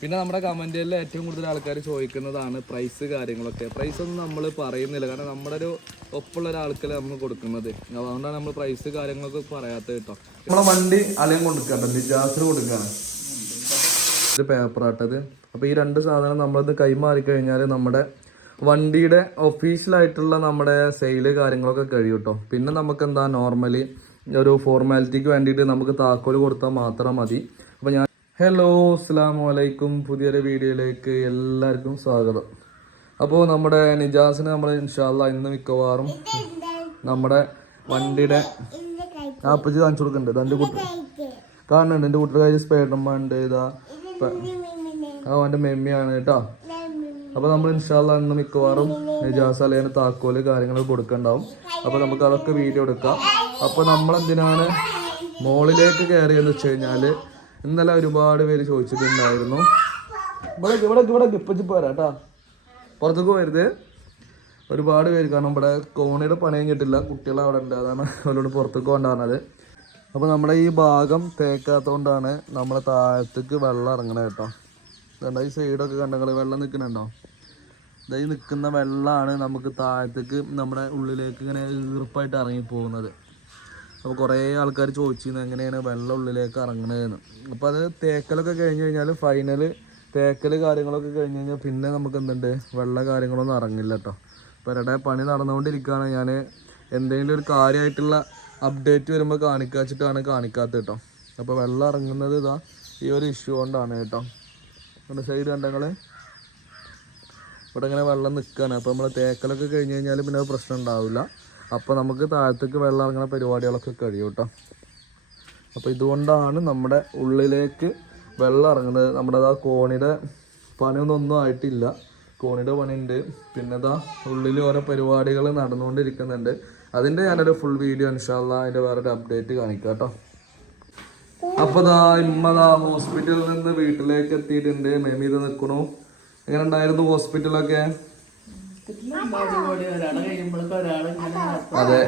പിന്നെ നമ്മുടെ കമന്റിൽ ഏറ്റവും കൂടുതൽ ആൾക്കാർ ചോദിക്കുന്നതാണ് പ്രൈസ് കാര്യങ്ങളൊക്കെ. പ്രൈസ് ഒന്നും നമ്മൾ പറയുന്നില്ല. കാരണം നമ്മുടെ ഒരു ഒപ്പുള്ള ഒരാൾക്കല്ലേ നമ്മൾ കൊടുക്കുന്നത്. അതുകൊണ്ടാണ് നമ്മൾ പ്രൈസ് കാര്യങ്ങളൊക്കെ പറയാത്തത് കേട്ടോ. നമ്മളെ വണ്ടി അലയും കൊടുക്കാട്ടോ നിജാസിന് കൊടുക്കാണ്. ഒരു പേപ്പർ ആട്ടത്. അപ്പോൾ ഈ രണ്ട് സാധനം നമ്മളത് കൈമാറി കഴിഞ്ഞാൽ നമ്മുടെ വണ്ടിയുടെ ഒഫീഷ്യൽ ആയിട്ടുള്ള നമ്മുടെ സെയിൽ കാര്യങ്ങളൊക്കെ കഴിയും കേട്ടോ. പിന്നെ നമുക്ക് എന്താ നോർമലി ഒരു ഫോർമാലിറ്റിക്ക് വേണ്ടിയിട്ട് നമുക്ക് താക്കോൽ കൊടുത്താൽ മാത്രം മതി. ഹലോ അസ്സാം വലൈക്കും പുതിയൊരു വീഡിയോയിലേക്ക് എല്ലാവർക്കും സ്വാഗതം. അപ്പോൾ നമ്മുടെ നിജാസിന് നമ്മൾ ഇൻഷാല്ല ഇന്ന് മിക്കവാറും നമ്മുടെ വണ്ടിയുടെ ആപ്പിച്ച് കാണിച്ചു കൊടുക്കുന്നുണ്ട്. എന്റെ കുട്ടി. കാണുന്നുണ്ട്. എന്റെ കുട്ടിയുടെ സ്പേഡമ്മ ഉണ്ട്. ഇതാ ആ അവന്റെ മെമ്മിയാണ് കേട്ടോ. അപ്പോൾ നമ്മൾ ഇൻഷാല്ല ഇന്ന് മിക്കവാറും നിജാസ് അലയന് താക്കോൽ കാര്യങ്ങൾ കൊടുക്കണ്ടാവും. അപ്പോൾ നമുക്ക് അതൊക്കെ വീഡിയോ എടുക്കാം. അപ്പോൾ നമ്മളെന്തിനാണ് മോളിലേക്ക് കയറിയെന്ന് വെച്ച് കഴിഞ്ഞാൽ ഇന്നലെ ഒരുപാട് പേര് ചോദിച്ചിട്ടുണ്ടായിരുന്നു. ഇവിടെ ഇവിടെ ഇവിടെ ഇപ്പച്ചി പോരാട്ടാ പുറത്തേക്ക് പോരുത്. ഒരുപാട് പേര് കാരണം ഇവിടെ കോണിയുടെ പണിയും കിട്ടില്ല. കുട്ടികൾ അവിടെ ഉണ്ട്. അതാണ് അവരോട് പുറത്തേക്ക് കൊണ്ടുവന്നത് അപ്പോൾ നമ്മുടെ ഈ ഭാഗം തേക്കാത്തതുകൊണ്ടാണ് നമ്മളെ താഴത്തേക്ക് വെള്ളം ഇറങ്ങണത് കേട്ടോ. ഇതുണ്ടോ ഈ സൈഡൊക്കെ കണ്ടങ്ങൾ വെള്ളം നിൽക്കുന്നുണ്ടോ ഇതായി നിൽക്കുന്ന വെള്ളമാണ് നമുക്ക് താഴത്തേക്ക് നമ്മുടെ ഉള്ളിലേക്ക് ഇങ്ങനെ ഈർപ്പായിട്ട് ഇറങ്ങി പോകുന്നത്. അപ്പോൾ കുറേ ആൾക്കാർ ചോദിച്ചിരുന്നു എങ്ങനെയാണ് വെള്ളം ഉള്ളിലേക്ക് ഇറങ്ങണതെന്ന് അപ്പോൾ അത് തേക്കലൊക്കെ കഴിഞ്ഞ് കഴിഞ്ഞാൽ ഫൈനൽ തേക്കൽ കാര്യങ്ങളൊക്കെ കഴിഞ്ഞ് കഴിഞ്ഞാൽ പിന്നെ നമുക്ക് എന്തുണ്ട്? വെള്ള കാര്യങ്ങളൊന്നും ഇറങ്ങില്ല കേട്ടോ ഇപ്പോൾ ഇവിടെ പണി നടന്നുകൊണ്ടിരിക്കുകയാണ് ഞാൻ എന്തെങ്കിലും ഒരു കാര്യമായിട്ടുള്ള അപ്ഡേറ്റ് വരുമ്പോൾ കാണിക്കാച്ചിട്ടാണ് കാണിക്കാത്തത് കേട്ടോ അപ്പോൾ വെള്ളം ഇറങ്ങുന്നത് ഇതാ ഈ ഒരു ഇഷ്യൂ കൊണ്ടാണ് കേട്ടോ നമ്മുടെ സൈഡ് കണ്ടങ്ങൾ ഇവിടെ ഇങ്ങനെ വെള്ളം നിൽക്കുകയാണ് അപ്പോൾ നമ്മൾ തേക്കലൊക്കെ കഴിഞ്ഞ് കഴിഞ്ഞാൽ പിന്നെ പ്രശ്നം ഉണ്ടാവില്ല അപ്പോൾ നമുക്ക് താഴത്തേക്ക് വെള്ളം ഇറങ്ങുന്ന പരിപാടികളൊക്കെ കഴിയും കേട്ടോ. അപ്പോൾ ഇതുകൊണ്ടാണ് നമ്മുടെ ഉള്ളിലേക്ക് വെള്ളം ഇറങ്ങുന്നത്. നമ്മുടെ ആ കോണിയുടെ പണിയൊന്നും ആയിട്ടില്ല. കോണിയുടെ പണിയുണ്ട്. പിന്നെ ഇതാ ഉള്ളിൽ ഓരോ പരിപാടികൾ നടന്നുകൊണ്ടിരിക്കുന്നുണ്ട്. അതിന്റെ ഞാനൊരു ഫുൾ വീഡിയോ ഇൻഷാല്ല അതിന്റെ വേറൊരു അപ്ഡേറ്റ് കാണിക്കാം കേട്ടോ. അപ്പോൾ ദാ ഇമ്മതാ ഹോസ്പിറ്റലിൽ നിന്ന് വീട്ടിലേക്ക് എത്തിയിട്ടുണ്ട്. മേമി ഇത് നിൽക്കണു എങ്ങനെ ഉണ്ടായിരുന്നു ഹോസ്പിറ്റലൊക്കെ അതെ.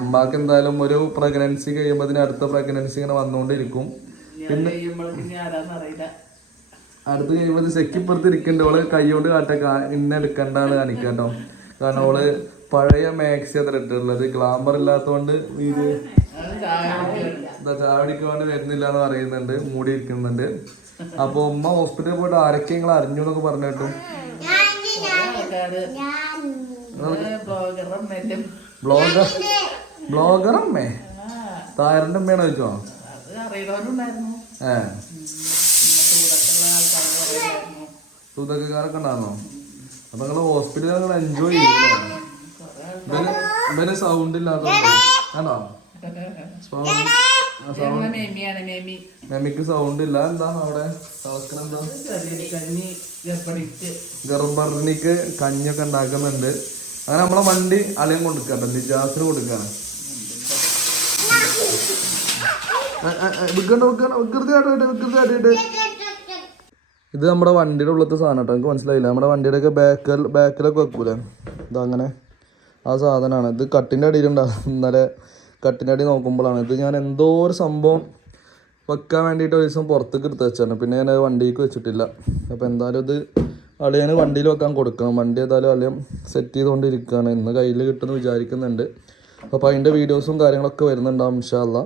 ഉമ്മാക്ക് എന്തായാലും ഒരു പ്രഗ്നൻസി കഴിയുമ്പോ അടുത്ത പ്രഗ്നൻസി ഇങ്ങനെ വന്നുകൊണ്ടിരിക്കും പിന്നെ അടുത്ത് കഴിയുമ്പോ സെക്കിപ്പുറത്ത് ഇരിക്കണ്ട ഓൾ കൈകൊണ്ട് കാട്ടക്ക ഇന്ന എടുക്കണ്ടാണ് കാണിക്കാട്ടോ. കാരണം ഓൾ പഴയ മാക്സി അത്ര ഇട്ടിട്ടുള്ളത്. ഗ്ലാമർ ഇല്ലാത്തതുകൊണ്ട് ഇത് എന്താ ചാവടിക്ക് വേണ്ടി വരുന്നില്ല എന്ന് പറയുന്നുണ്ട്. മൂടി ഇരിക്കുന്നുണ്ട് അപ്പൊ ഉമ്മ ഹോസ്പിറ്റലിൽ പോയിട്ട് ആരൊക്കെ നിങ്ങൾ അറിഞ്ഞു എന്നൊക്കെ പറഞ്ഞു കേട്ടു. ബ്ലോഗർ ബ്ലോഗർ അമ്മേ താരന്റെ അമ്മയാണ് ചോദിച്ചോ? ഏ. സൂതക്കാരൊക്കെ ഉണ്ടായിരുന്നോ? അപ്പൊ നിങ്ങൾ ഹോസ്പിറ്റലിൽ നിങ്ങൾ എൻജോയ് ചെയ്തു ഇവന് സൗണ്ട് ഇല്ലാത്തതുകൊണ്ട്. കണ്ടോ? സൗണ്ട് മെമിക്ക് സൗണ്ട് ഇല്ല. എന്താ അവിടെ? ഗർഭർണിക്ക് കഞ്ഞൊക്കെ ഉണ്ടാക്കുന്നുണ്ട്. അങ്ങനെ നമ്മളെ വണ്ടി അളിയും കൊടുക്കട്ടെ നിജാസിന് കൊടുക്കാണ്. വിൽക്കണ്ട വിൽക്കണ്ട വികൃതി ആയിട്ട് വികൃതി ആയിട്ട് ഇത് നമ്മുടെ വണ്ടിയുടെ ഉള്ളത്തെ സാധനം കേട്ടോ. എനിക്ക് മനസ്സിലായില്ല. നമ്മുടെ വണ്ടിയുടെ ഒക്കെ ബാക്കിൽ ബാക്കിലൊക്കെ വെക്കൂലേ? ഇതങ്ങനെ ആ സാധനമാണ്. ഇത് കട്ടിന്റെ അടിയിലുണ്ടാകും ഇന്നലെ കട്ടിന്റെ അടി നോക്കുമ്പോഴാണ്. ഇത് ഞാൻ എന്തോ ഒരു സംഭവം വെക്കാൻ വേണ്ടിയിട്ട് ഒരു ദിവസം പുറത്തേക്ക് എടുത്ത് വെച്ചാണ് പിന്നെ ഞാൻ വണ്ടിക്ക് വെച്ചിട്ടില്ല. അപ്പോൾ എന്തായാലും ഇത് അളിയന് വണ്ടിയിൽ വെക്കാൻ കൊടുക്കണം. വണ്ടി ഏതായാലും അളിയം സെറ്റ് ചെയ്തുകൊണ്ടിരിക്കുകയാണ്. ഇന്ന് കയ്യിൽ കിട്ടുമെന്ന് വിചാരിക്കുന്നുണ്ട്. അപ്പോൾ അതിന്റെ വീഡിയോസും കാര്യങ്ങളൊക്കെ വരുന്നുണ്ടാവും ഇൻഷാല്ല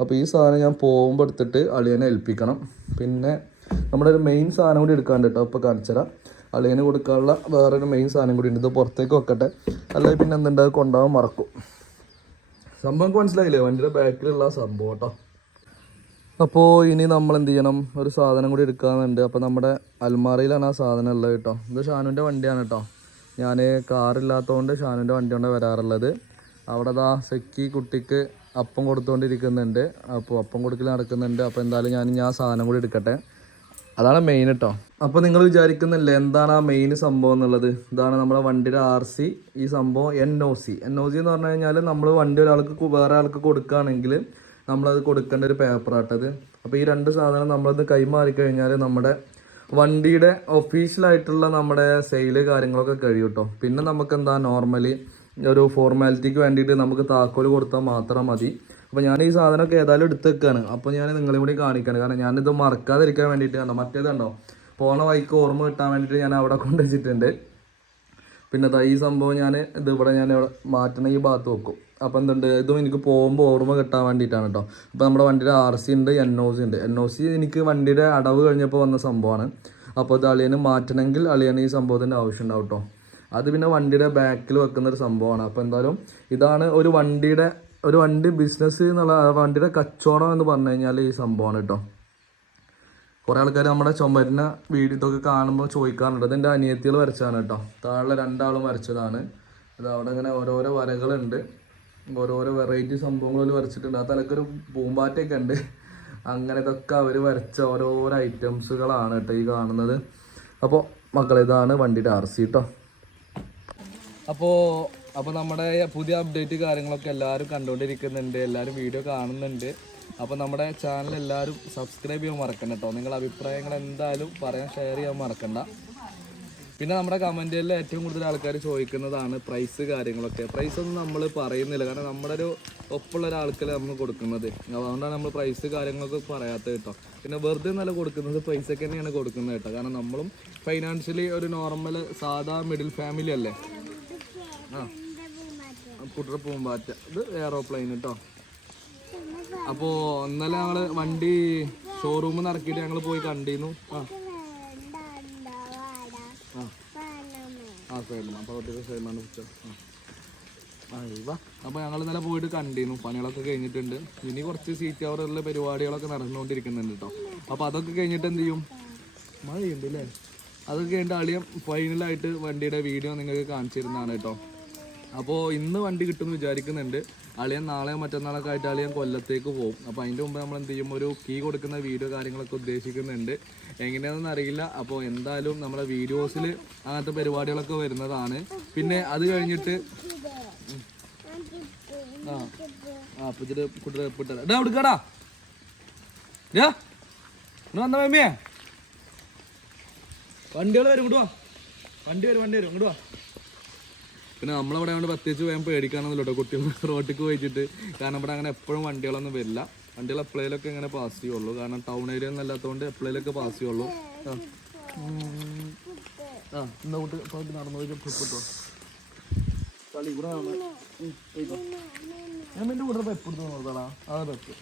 അപ്പോൾ ഈ സാധനം ഞാൻ പോകുമ്പോൾ എടുത്തിട്ട് അളിയനെ ഏൽപ്പിക്കണം. പിന്നെ നമ്മുടെ ഒരു മെയിൻ സാധനം കൂടി എടുക്കാണ്ട് കേട്ടോ. അപ്പോൾ കാണിച്ചുതരാം. അളിയന് കൊടുക്കാനുള്ള വേറൊരു മെയിൻ സാധനം കൂടി ഉണ്ട്. ഇത് പുറത്തേക്ക് വെക്കട്ടെ. അല്ലെങ്കിൽ പിന്നെ എന്തുണ്ടാകും കൊണ്ടുപോകാൻ മറക്കും. സംഭവം മനസ്സിലായില്ലേ? വണ്ടിയുടെ ബാക്കിലുള്ള സംഭവം കേട്ടോ. അപ്പോൾ ഇനി നമ്മൾ എന്ത് ചെയ്യണം? ഒരു സാധനം കൂടി എടുക്കാനുണ്ട്. അപ്പോൾ നമ്മുടെ അൽമാറയിലാണ് ആ സാധനം ഉള്ളത് കേട്ടോ. ഇത് ഷാനുവിന്റെ വണ്ടിയാണ് കേട്ടോ. ഞാൻ കാറില്ലാത്തതുകൊണ്ട് ഷാനുവിന്റെ വണ്ടി കൊണ്ട് വരാറുള്ളത്. അവിടെ ദാ സെക്കി കുട്ടിക്ക് അപ്പം കൊടുത്തുകൊണ്ടിരിക്കുന്നുണ്ട്. അപ്പോൾ അപ്പം കൊടുക്കൽ നടക്കുന്നുണ്ട്. അപ്പോൾ എന്തായാലും ഞാൻ ഞാൻ സാധനം കൂടി എടുക്കട്ടെ. അതാണ് മെയിൻ കേട്ടോ അപ്പോൾ നിങ്ങൾ വിചാരിക്കുന്നില്ലേ എന്താണ് ആ മെയിൻ സംഭവം എന്നുള്ളത്? ഇതാണ് നമ്മുടെ വണ്ടിയുടെ ആർ സി ഈ സംഭവം N O C N O C എന്ന് പറഞ്ഞു കഴിഞ്ഞാൽ നമ്മൾ വണ്ടി ഒരാൾക്ക് വേറെ ആൾക്ക് കൊടുക്കുകയാണെങ്കിൽ നമ്മളത് കൊടുക്കേണ്ട ഒരു പേപ്പറാട്ടത് അപ്പോൾ ഈ രണ്ട് സാധനം നമ്മളത് കൈമാറി കഴിഞ്ഞാൽ നമ്മുടെ വണ്ടിയുടെ ഒഫീഷ്യൽ ആയിട്ടുള്ള നമ്മുടെ സെയിൽ കാര്യങ്ങളൊക്കെ കഴിയും കേട്ടോ പിന്നെ നമുക്ക് എന്താ നോർമലി ഒരു ഫോർമാലിറ്റിക്ക് വേണ്ടിയിട്ട് നമുക്ക് താക്കോൽ കൊടുത്താൽ മാത്രം മതി. അപ്പോൾ ഞാൻ ഈ സാധനമൊക്കെ ഏതായാലും എടുത്ത് വെക്കുകയാണ് അപ്പോൾ ഞാൻ നിങ്ങളെ കൂടി കാണിക്കുകയാണ് കാരണം ഞാനിത് മറക്കാതിരിക്കാൻ വേണ്ടിയിട്ട് കണ്ടോ? മറ്റേതുണ്ടോ പോണ വൈക്ക് ഓർമ്മ കിട്ടാൻ വേണ്ടിയിട്ട് ഞാൻ അവിടെ കൊണ്ടുവച്ചിട്ടുണ്ട്. പിന്നെ അതാ ഈ സംഭവം ഞാൻ ഇത് ഇവിടെ ഞാൻ മാറ്റണ ഈ ഭാഗത്ത് വെക്കും. അപ്പോൾ എന്തുണ്ട്? ഇതും എനിക്ക് പോകുമ്പോൾ ഓർമ്മ കിട്ടാൻ വേണ്ടിയിട്ടാണ് കേട്ടോ. അപ്പോൾ നമ്മുടെ വണ്ടിയുടെ ആർ സി ഉണ്ട് എൻ ഒ സി ഉണ്ട്. എൻ ഒ സി എനിക്ക് വണ്ടിയുടെ അടവ് കഴിഞ്ഞപ്പോൾ വന്ന സംഭവമാണ്. അപ്പോൾ ഇത് അളിയന് മാറ്റണമെങ്കിൽ അളിയന് ഈ സംഭവത്തിന്റെ ആവശ്യം ഉണ്ടാവും കേട്ടോ. അത് പിന്നെ വണ്ടിയുടെ ബാക്കിൽ വെക്കുന്ന ഒരു സംഭവമാണ്. അപ്പോൾ എന്തായാലും ഇതാണ് ഒരു വണ്ടിയുടെ ഒരു വണ്ടി ബിസിനസ് എന്നുള്ള വണ്ടിയുടെ കച്ചവടം എന്ന് പറഞ്ഞു കഴിഞ്ഞാൽ ഈ സംഭവമാണ് കേട്ടോ. കുറേ ആൾക്കാർ നമ്മുടെ ചുമരിന വീട് ഇതൊക്കെ കാണുമ്പോൾ ചോദിക്കാറുണ്ട്. അതെന്റെ അനിയത്തികൾ വരച്ചതാണ് കേട്ടോ. താഴെ രണ്ടാളും വരച്ചതാണ്. അത് അവിടെ ഇങ്ങനെ ഓരോരോ വരകളുണ്ട്. ഓരോരോ വെറൈറ്റി സംഭവങ്ങളിൽ വരച്ചിട്ടുണ്ട്. ആ തലക്കൊരു പൂമ്പാറ്റയൊക്കെ ഉണ്ട്. അങ്ങനെ ഇതൊക്കെ അവർ വരച്ച ഓരോരോ ഐറ്റംസുകളാണ് കേട്ടോ ഈ കാണുന്നത്. അപ്പോൾ മക്കളെ ഇതാണ് വണ്ടിയുടെ ആർ സി കേട്ടോ അപ്പോൾ അപ്പോൾ നമ്മുടെ പുതിയ അപ്ഡേറ്റ് കാര്യങ്ങളൊക്കെ എല്ലാവരും കണ്ടുകൊണ്ടിരിക്കുന്നുണ്ട് എല്ലാവരും വീഡിയോ കാണുന്നുണ്ട്. അപ്പോൾ നമ്മുടെ ചാനൽ എല്ലാവരും സബ്സ്ക്രൈബ് ചെയ്യാൻ മറക്കണ്ട കേട്ടോ നിങ്ങളുടെ അഭിപ്രായങ്ങൾ എന്തായാലും പറയാൻ ഷെയർ ചെയ്യാൻ മറക്കണ്ട. പിന്നെ നമ്മുടെ കമന്റിൽ ഏറ്റവും കൂടുതൽ ആൾക്കാർ ചോദിക്കുന്നതാണ് പ്രൈസ് കാര്യങ്ങളൊക്കെ. പ്രൈസ് ഒന്നും നമ്മൾ പറയുന്നില്ല. കാരണം നമ്മുടെ ഒരു ഒപ്പുള്ള ഒരാൾക്കല്ലേ നമ്മൾ കൊടുക്കുന്നത്. അതുകൊണ്ടാണ് നമ്മൾ പ്രൈസ് കാര്യങ്ങളൊക്കെ പറയാത്തത് കേട്ടോ പിന്നെ വെറുതെ നല്ല കൊടുക്കുന്നത് പൈസക്ക് തന്നെയാണ് കൊടുക്കുന്നത് കേട്ടോ കാരണം നമ്മളും ഫൈനാൻഷ്യലി ഒരു നോർമൽ സാധാ മിഡിൽ ഫാമിലി അല്ലേ? കുട്ടറ പൂമ്പാറ്റ. ഇത് എയറോപ്ലെയിൻ കേട്ടോ അപ്പോൾ ഇന്നലെ ഞങ്ങൾ വണ്ടി ഷോറൂമിൽ നിന്ന് ഇറക്കിയിട്ട് ഞങ്ങൾ പോയി കണ്ടിരുന്നു ആ. ആ. സൈഡിലാണ് ആ. അപ്പോൾ ഞങ്ങൾ ഇന്നലെ പോയിട്ട് കണ്ടിരുന്നു പണികളൊക്കെ കഴിഞ്ഞിട്ടുണ്ട്. ഇനി കുറച്ച് സീറ്റ് അവറുള്ള പരിപാടികളൊക്കെ നടന്നുകൊണ്ടിരിക്കുന്നുണ്ട് കേട്ടോ അപ്പോൾ അതൊക്കെ കഴിഞ്ഞിട്ട് എന്ത് ചെയ്യും? മഴയുണ്ട് അല്ലേ അതൊക്കെ കഴിഞ്ഞിട്ട് അളിയം ഫൈനലായിട്ട് വണ്ടിയുടെ വീഡിയോ നിങ്ങൾക്ക് കാണിച്ചിരുന്നതാണ് കേട്ടോ അപ്പോൾ ഇന്ന് വണ്ടി കിട്ടുമെന്ന് വിചാരിക്കുന്നുണ്ട്. അളിയൻ നാളെ മറ്റന്നാളൊക്കെ ആയിട്ട് അളിയൻ കൊല്ലത്തേക്ക് പോകും. അപ്പോൾ അതിന്റെ മുമ്പ് നമ്മൾ എന്ത് ചെയ്യും? ഒരു കീ കൊടുക്കുന്ന വീഡിയോ കാര്യങ്ങളൊക്കെ ഉദ്ദേശിക്കുന്നുണ്ട്. എങ്ങനെയാണെന്ന് അറിയില്ല. അപ്പോൾ എന്തായാലും നമ്മുടെ വീഡിയോസിൽ അങ്ങനത്തെ പരിപാടികളൊക്കെ വരുന്നതാണ്. പിന്നെ അത് കഴിഞ്ഞിട്ട് ആ ആ അപ്പോൾ ഇതിൽ കുട്ടിയുടെ ഡാ എടാ എടുക്കടാ. വന്ന വണ്ടികൾ വരും ഇങ്ങോട്ട് വാ. വണ്ടി വരും വണ്ടി വരും ഇങ്ങോട്ട് വാ. പിന്നെ നമ്മളവിടെ കൊണ്ട് പ്രത്യേകിച്ച് വേഗം പേടിക്കാനൊന്നുമില്ല കേട്ടോ. കുട്ടികൾ റോട്ടിക്ക് പോയിച്ചിട്ട്. കാരണം ഇവിടെ അങ്ങനെ എപ്പോഴും വണ്ടികളൊന്നും വരില്ല. വണ്ടികൾ എപ്പോഴേലൊക്കെ ഇങ്ങനെ പാസ് ചെയ്യുള്ളൂ. കാരണം ടൗൺ ഏരിയ ഒന്നും അല്ലാത്തതുകൊണ്ട് എപ്പോഴേലൊക്കെ പാസ് ചെയ്യുള്ളൂ. ആ. പോയിട്ട്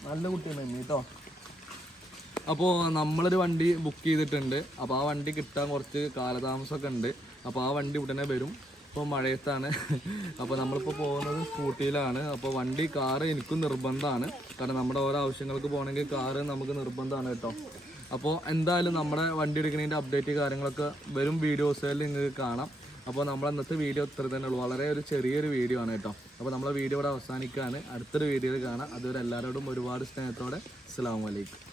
നല്ല കുട്ടിയാണ് നമ്മളൊരു വണ്ടി ബുക്ക് ചെയ്തിട്ടുണ്ട്. അപ്പോൾ ആ വണ്ടി കിട്ടാൻ കുറച്ച് കാലതാമസമൊക്കെ ഉണ്ട്. അപ്പോൾ ആ വണ്ടി ഉടനെ വരും. ഇപ്പോൾ മഴയത്താണ്. അപ്പോൾ നമ്മളിപ്പോൾ പോകുന്നത് സ്കൂട്ടിയിലാണ്. അപ്പോൾ വണ്ടി കാറ് എനിക്കും നിർബന്ധമാണ്. കാരണം നമ്മുടെ ഓരോ ആവശ്യങ്ങൾക്ക് പോകണമെങ്കിൽ കാറ് നമുക്ക് നിർബന്ധമാണ് കേട്ടോ. അപ്പോൾ എന്തായാലും നമ്മുടെ വണ്ടി എടുക്കുന്നതിന്റെ അപ്ഡേറ്റ് കാര്യങ്ങളൊക്കെ വരും വീഡിയോസിൽ നിങ്ങൾക്ക് കാണാം. അപ്പോൾ നമ്മൾ അന്നത്തെ വീഡിയോ ഇത്ര തന്നെ ഉള്ളൂ. വളരെ ഒരു ചെറിയൊരു വീഡിയോ ആണ് കേട്ടോ. അപ്പോൾ നമ്മളെ വീഡിയോ ഇവിടെ അവസാനിക്കുകയാണ്. അടുത്തൊരു വീഡിയോയിൽ കാണാം. അതുവരെ എല്ലാവരോടും ഒരുപാട് സ്നേഹത്തോടെ. അസ്സാം വലൈക്കും